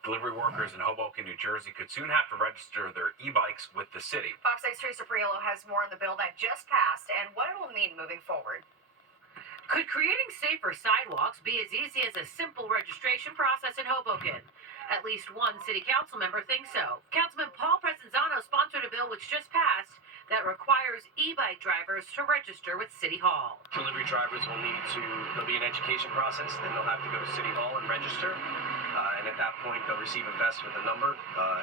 Delivery workers in Hoboken, New Jersey could soon have to register their e-bikes with the city. Fox 8's Teresa Priolo has more on the bill that just passed and what it will mean moving forward. Could creating safer sidewalks be as easy as a simple registration process in Hoboken? At least one city council member thinks so. Councilman Paul Presenzano sponsored a bill which just passed that requires e-bike drivers to register with City Hall. Delivery drivers there'll be an education process, then they'll have to go to City Hall and register. And at that point, they'll receive a vest with a number,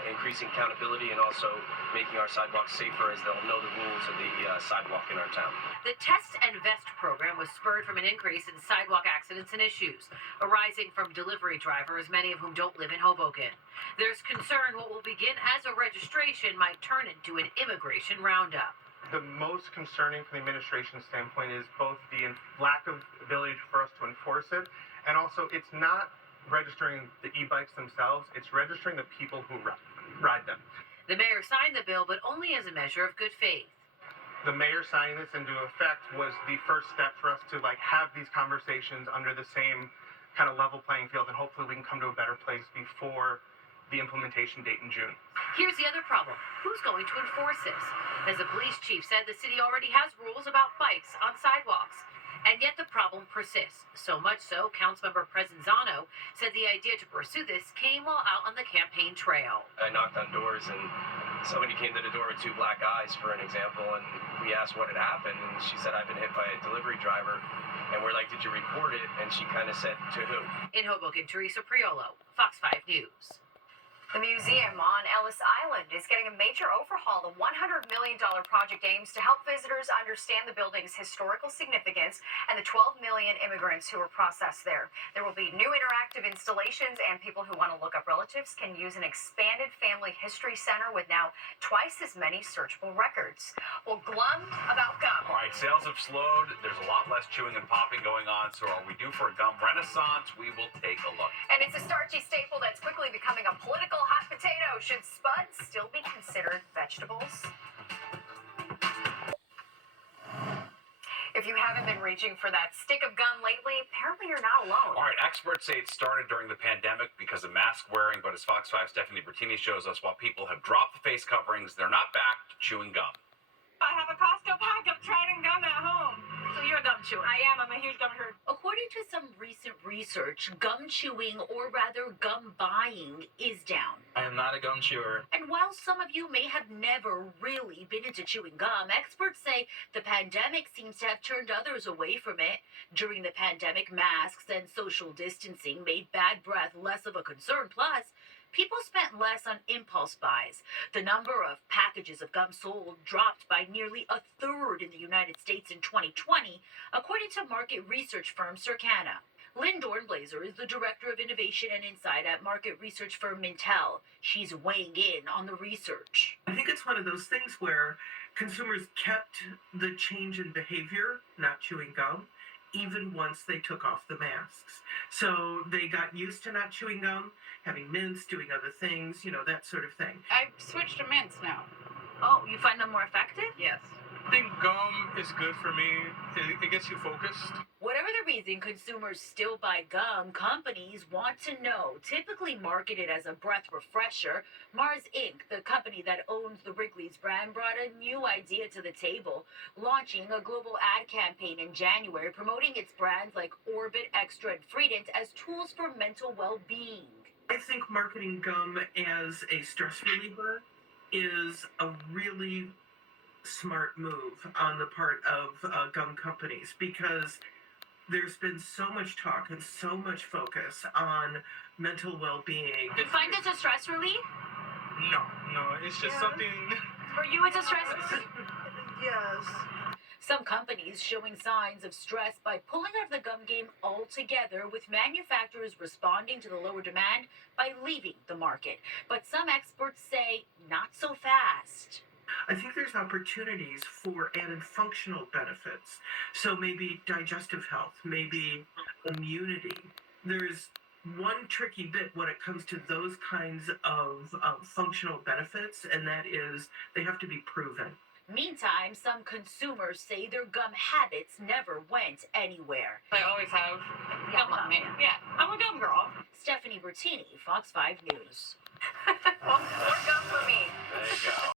increasing accountability and also making our sidewalks safer as they'll know the rules of the sidewalk in our town. The Test and Vest program was spurred from an increase in sidewalk accidents and issues arising from delivery drivers, many of whom don't live in Hoboken. There's concern what will begin as a registration might turn into an immigration roundup. The most concerning from the administration standpoint is both the lack of ability for us to enforce it, and also it's not registering the e-bikes themselves, it's registering the people who ride them. The mayor signed the bill, but only as a measure of good faith. The mayor signing this into effect was the first step for us to have these conversations under the same kind of level playing field, and hopefully we can come to a better place before the implementation date in June. Here's the other problem. Who's going to enforce this? As the police chief said, the city already has rules about bikes on sidewalks. And yet the problem persists. So much so, Councilmember Presenzano said the idea to pursue this came while out on the campaign trail. I knocked on doors and somebody came to the door with two black eyes, for an example, and we asked what had happened, and she said, I've been hit by a delivery driver. And we're like, did you report it? And she kind of said, to who? In Hoboken, Teresa Priolo, Fox 5 News. The museum on Ellis Island is getting a major overhaul. The $100 million project aims to help visitors understand the building's historical significance and the 12 million immigrants who were processed there. There will be new interactive installations, and people who want to look up relatives can use an expanded family history center with now twice as many searchable records. Well, glum about gum. All right, sales have slowed. There's a lot less chewing and popping going on. So are we due for a gum renaissance? We will take a look. And it's a starchy staple that's quickly becoming a political hot potato. Should spuds still be considered vegetables? If you haven't been reaching for that stick of gum lately, apparently you're not alone. All right, experts say it started during the pandemic because of mask wearing, but as Fox 5's Stephanie Bertini shows us, while people have dropped the face coverings, they're not back to chewing gum. I have a Costco pack of Trident gum at home. So you're a gum chewer. I am. I'm a huge gum nerd. According to some recent research, gum chewing, or rather gum buying, is down. I am not a gum chewer. And while some of you may have never really been into chewing gum, experts say the pandemic seems to have turned others away from it. During the pandemic, masks and social distancing made bad breath less of a concern. Plus, people spent less on impulse buys. The number of packages of gum sold dropped by nearly a third in the United States in 2020, according to market research firm Circana. Lynn Dornblaser is the Director of Innovation and Insight at market research firm Mintel. She's weighing in on the research. I think it's one of those things where consumers kept the change in behavior, not chewing gum, even once they took off the masks. So they got used to not chewing gum, having mints, doing other things, that sort of thing. I've switched to mints now. Oh, you find them more effective? Yes. I think gum is good for me. It gets you focused. Whatever the reason consumers still buy gum, companies want to know. Typically marketed as a breath refresher, Mars Inc., the company that owns the Wrigley's brand, brought a new idea to the table, launching a global ad campaign in January promoting its brands like Orbit, Extra, and Freedent as tools for mental well-being. I think marketing gum as a stress reliever is a really smart move on the part of gum companies, because there's been so much talk and so much focus on mental well-being. You find this a stress relief? No, it's just something. For you, it's a stress relief? Yes. Some companies showing signs of stress by pulling out of the gum game altogether, with manufacturers responding to the lower demand by leaving the market. But some experts say not so fast. I think there's opportunities for added functional benefits. So maybe digestive health, maybe immunity. There's one tricky bit when it comes to those kinds of functional benefits, and that is they have to be proven. Meantime, some consumers say their gum habits never went anywhere. I always have gum on me. Yeah, I'm a gum girl. Stephanie Bertini, Fox 5 News.